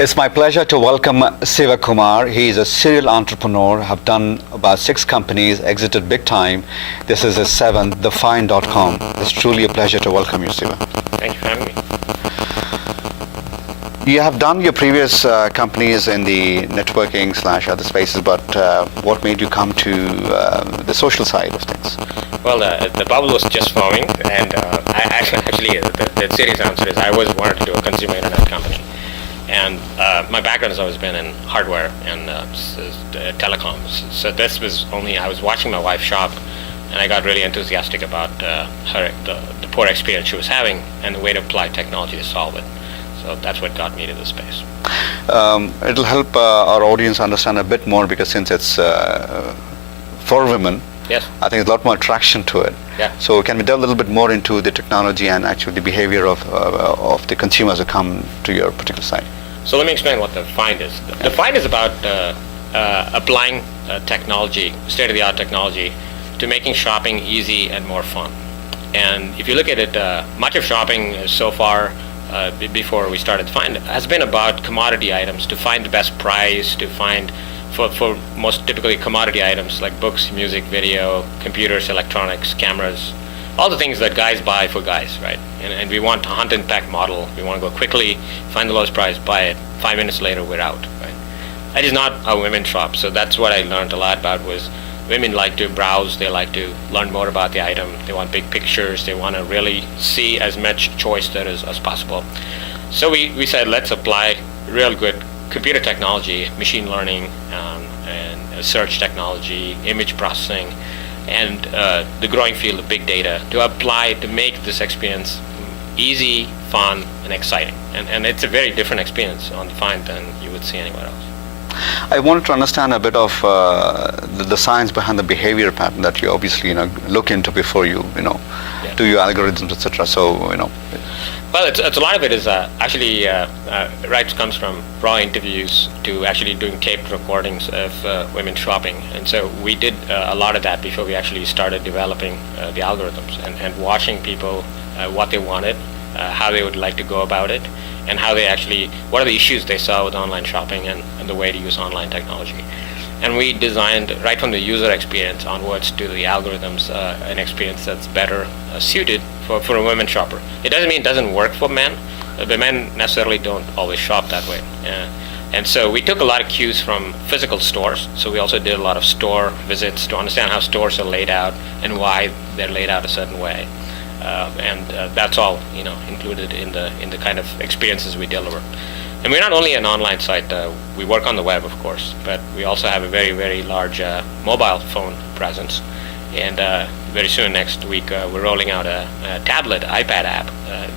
It's my pleasure to welcome Siva Kumar. He is a serial entrepreneur, have done about 6 companies, exited big time. This is his 7th, TheFind.com. It's truly a pleasure to welcome you, Siva. Thank you for having me. You have done your previous companies in the networking / other spaces, but what made you come to the social side of things? Well, the bubble was just forming, and the serious answer is I always wanted to do a consumer internet company. And my background has always been in hardware and telecoms. So this was I was watching my wife shop, and I got really enthusiastic about the poor experience she was having and the way to apply technology to solve it. So that's what got me to this space. It'll help our audience understand a bit more, because since it's for women, yes, I think there's a lot more attraction to it. Yeah. So can we delve a little bit more into the technology and actually the behavior of the consumers who come to your particular site? So let me explain what TheFind is. TheFind is about applying technology, state-of-the-art technology, to making shopping easy and more fun. And if you look at it, much of shopping so far, before we started TheFind, has been about commodity items, to find the best price, to find, for most typically commodity items like books, music, video, computers, electronics, cameras, all the things that guys buy for guys, right? And we want a hunt and peck model. We want to go quickly, find the lowest price, buy it. 5 minutes later, we're out, right? That is not how women shop. So that's what I learned a lot about, was women like to browse. They like to learn more about the item. They want big pictures. They want to really see as much choice there is as possible. So we said, let's apply real good computer technology, machine learning, and search technology, image processing, and the growing field of big data to apply to make this experience easy, fun, and exciting. And it's a very different experience on TheFind than you would see anywhere else. I wanted to understand a bit of the science behind the behavior pattern that you obviously look into before you do your algorithms, etc. So Well, it's a lot of it is right comes from raw interviews to actually doing taped recordings of women shopping, and so we did a lot of that before we actually started developing the algorithms and watching people what they wanted, how they would like to go about it, and what are the issues they saw with online shopping and the way to use online technology. And we designed, right from the user experience onwards to the algorithms, an experience that's better suited for a women shopper. It doesn't mean it doesn't work for men, but men necessarily don't always shop that way. And so we took a lot of cues from physical stores. So we also did a lot of store visits to understand how stores are laid out and why they're laid out a certain way. That's all included in the kind of experiences we deliver. And we're not only an online site, we work on the web, of course, but we also have a very, very large mobile phone presence. And very soon, next week, we're rolling out a tablet, iPad app.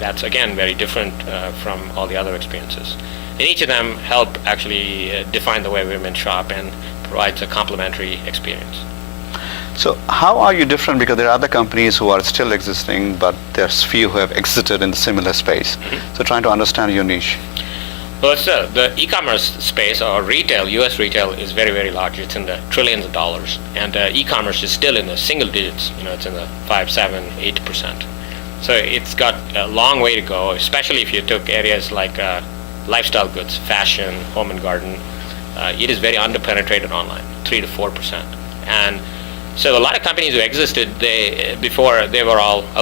That's, again, very different from all the other experiences. And each of them help actually define the way women shop and provides a complementary experience. So how are you different? Because there are other companies who are still existing, but there's few who have exited in the similar space. Mm-hmm. So trying to understand your niche. Well, the e-commerce space, or retail, U.S. retail, is very, very large. It's in the trillions of dollars. And e-commerce is still in the single digits. It's in the 5, 7, 8%. So it's got a long way to go, especially if you took areas like lifestyle goods, fashion, home and garden. It is very underpenetrated online, 3 to 4%. And so a lot of companies who existed, a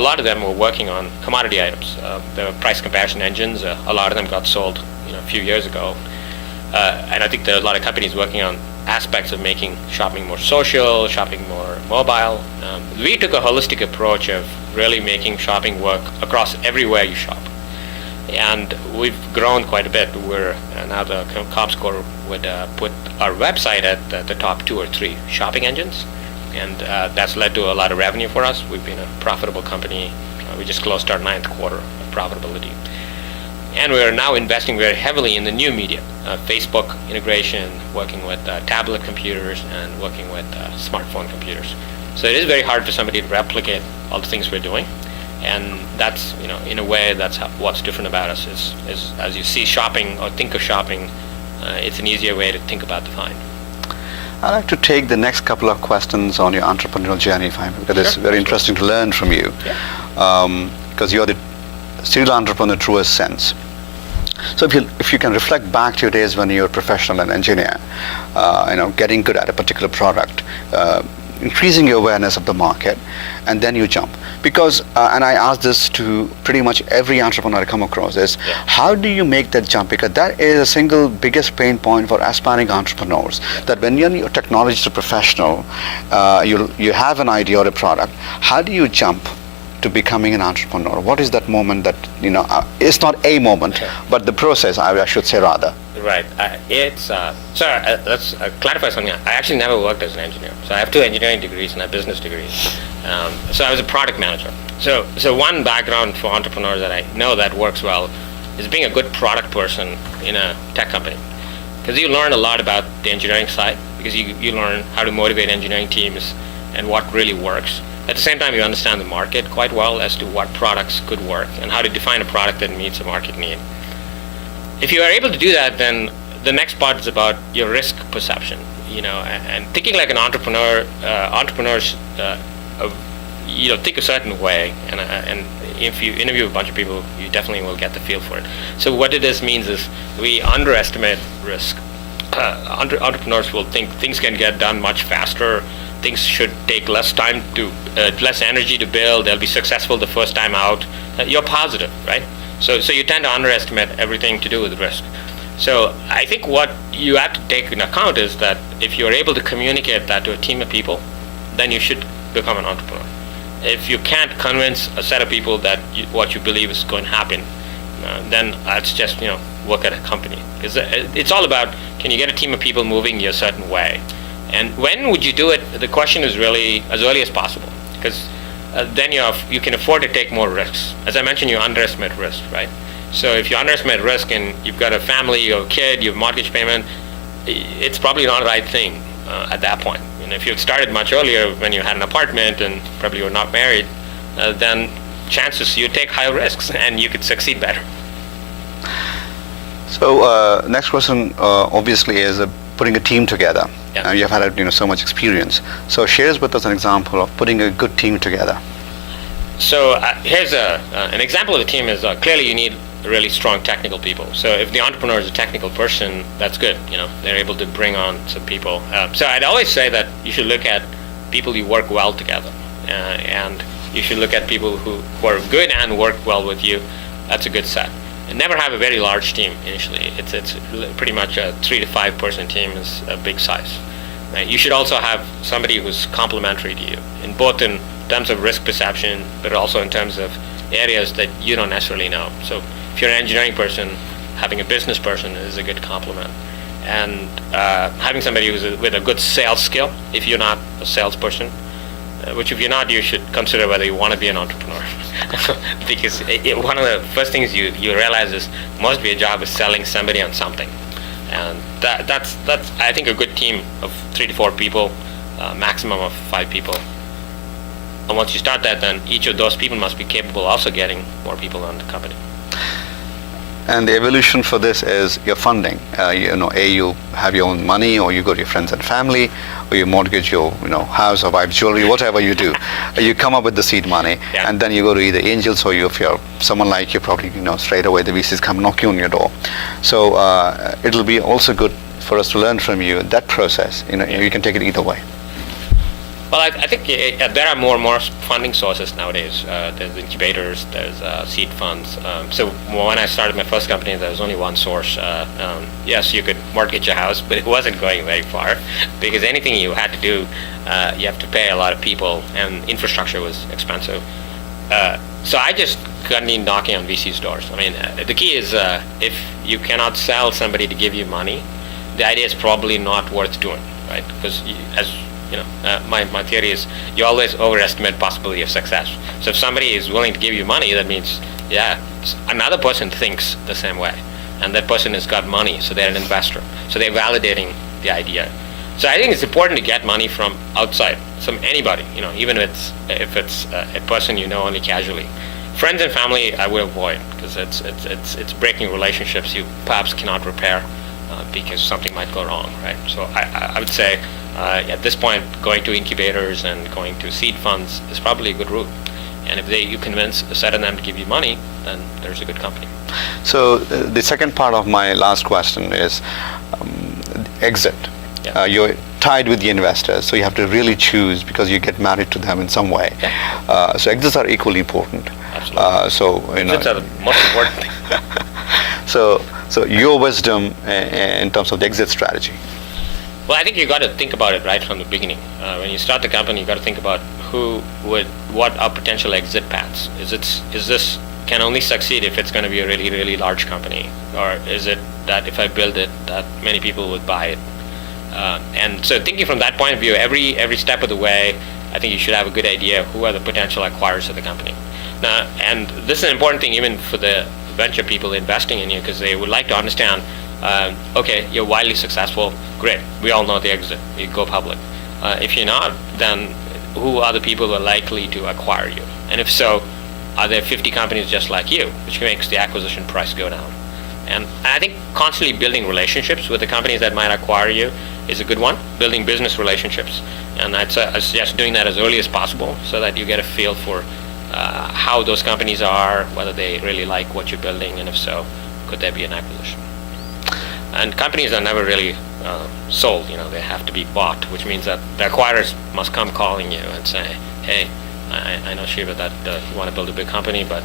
lot of them were working on commodity items. There were price comparison engines. A lot of them got sold a few years ago. And I think there are a lot of companies working on aspects of making shopping more social, shopping more mobile. We took a holistic approach of really making shopping work across everywhere you shop. And we've grown quite a bit. Now the Comscore would put our website at the top 2 or 3 shopping engines. And that's led to a lot of revenue for us. We've been a profitable company. We just closed our 9th quarter of profitability. And we are now investing very heavily in the new media, Facebook integration, working with tablet computers, and working with smartphone computers. So it is very hard for somebody to replicate all the things we're doing. And that's, in a way, that's what's different about us is as you see shopping or think of shopping, it's an easier way to think about TheFind. I'd like to take the next couple of questions on your entrepreneurial journey, because it's very interesting to learn from you. Yeah. Because you're the serial entrepreneur in the truest sense. So if you can reflect back to your days when you were a professional and engineer, getting good at a particular product, increasing your awareness of the market, and then you jump. Because, and I ask this to pretty much every entrepreneur I come across, is how do you make that jump? Because that is a single biggest pain point for aspiring entrepreneurs. That when you're a technologist or professional, you have an idea or a product. How do you jump to becoming an entrepreneur? What is that moment that, it's not a moment, but the process, I should say rather. Right. Let's clarify something. I actually never worked as an engineer. So I have 2 engineering degrees and a business degree. So I was a product manager. So one background for entrepreneurs that I know that works well is being a good product person in a tech company. Because you learn a lot about the engineering side, because you learn how to motivate engineering teams and what really works. At the same time, you understand the market quite well as to what products could work and how to define a product that meets a market need. If you are able to do that, then the next part is about your risk perception, and thinking like an entrepreneur. Entrepreneurs, think a certain way, and if you interview a bunch of people, you definitely will get the feel for it. So what it means is we underestimate risk. Entrepreneurs will think things can get done much faster. Things should take less time less energy to build. They'll be successful the first time out. You're positive, right? So you tend to underestimate everything to do with risk. So I think what you have to take into account is that if you're able to communicate that to a team of people, then you should become an entrepreneur. If you can't convince a set of people that what you believe is going to happen, then that's just work at a company. Because it's all about, can you get a team of people moving you a certain way? And when would you do it? The question is really as early as possible, because then you can afford to take more risks. As I mentioned, you underestimate risk, right? So if you underestimate risk and you've got a family, you have a kid, you have mortgage payment, it's probably not the right thing at that point. And if you had started much earlier when you had an apartment and probably were not married, then chances you take higher risks and you could succeed better. So next question obviously is putting a team together. Yeah. You've had so much experience. So share with us an example of putting a good team together. So here's an example of the team is clearly you need really strong technical people. So if the entrepreneur is a technical person, that's good. They're able to bring on some people. So I'd always say that you should look at people you work well together, and you should look at people who are good and work well with you. That's a good set. And never have a very large team initially. It's pretty much a 3 to 5 person team is a big size. You should also have somebody who's complementary to you, in terms of risk perception, but also in terms of areas that you don't necessarily know. So if you're an engineering person, having a business person is a good complement. And having somebody who's with a good sales skill, if you're not a salesperson, which if you're not, you should consider whether you want to be an entrepreneur. Because one of the first things you realize is most of your job is selling somebody on something. And that's I think a good team of 3 to 4 people, maximum of 5 people. And once you start that, then each of those people must be capable of also getting more people on the company. And the evolution for this is your funding. You have your own money, or you go to your friends and family, or you mortgage your house or buy jewelry, whatever you do. You come up with the seed money, and then you go to either angels, or if you're someone like you, probably straight away the VCs come knocking on your door. So it'll be also good for us to learn from you that process. You can take it either way. Well, I think there are more and more funding sources nowadays. There's incubators, there's seed funds. So when I started my first company, there was only one source. Yes, you could mortgage a house, but it wasn't going very far, because anything you had to do, you have to pay a lot of people, and infrastructure was expensive. So I just continued knocking on VC's doors. I mean, the key is if you cannot sell somebody to give you money, the idea is probably not worth doing, right? Because my theory is you always overestimate possibility of success. So if somebody is willing to give you money, that means, another person thinks the same way. And that person has got money, so they're an investor. So they're validating the idea. So I think it's important to get money from outside, from anybody, even if it's a person only casually. Friends and family I will avoid, because it's breaking relationships you perhaps cannot repair because something might go wrong, right? So I would say at this point, going to incubators and going to seed funds is probably a good route. And if you convince a set of them to give you money, then there's a good company. So the second part of my last question is exit. Yeah. You're tied with the investors, so you have to really choose because you get married to them in some way. Yeah. So exits are equally important. Absolutely. Exits are the most important thing. So your wisdom in terms of the exit strategy. Well, I think you got to think about it right from the beginning. When you start the company, you got to think about what are potential exit paths. Is this can only succeed if it's going to be a really, really large company, or is it that if I build it, that many people would buy it? And so, thinking from that point of view, every step of the way, I think you should have a good idea of who are the potential acquirers of the company. Now, and this is an important thing even for the venture people investing in you, because they would like to understand. Okay, you're wildly successful, great. We all know the exit. You go public. If you're not, then who are the people who are likely to acquire you? And if so, are there 50 companies just like you, which makes the acquisition price go down? And I think constantly building relationships with the companies that might acquire you is a good one, building business relationships. And I suggest doing that as early as possible so that you get a feel for how those companies are, whether they really like what you're building, and if so, could there be an acquisition? And companies are never really sold, they have to be bought, which means that the acquirers must come calling you and say, hey, I know, Shiva, that you want to build a big company, but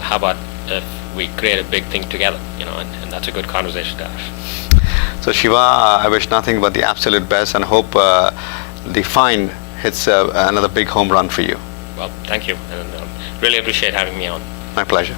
how about if we create a big thing together, and that's a good conversation to have. So Shiva, I wish nothing but the absolute best and hope TheFind hits another big home run for you. Well, thank you, and really appreciate having me on. My pleasure.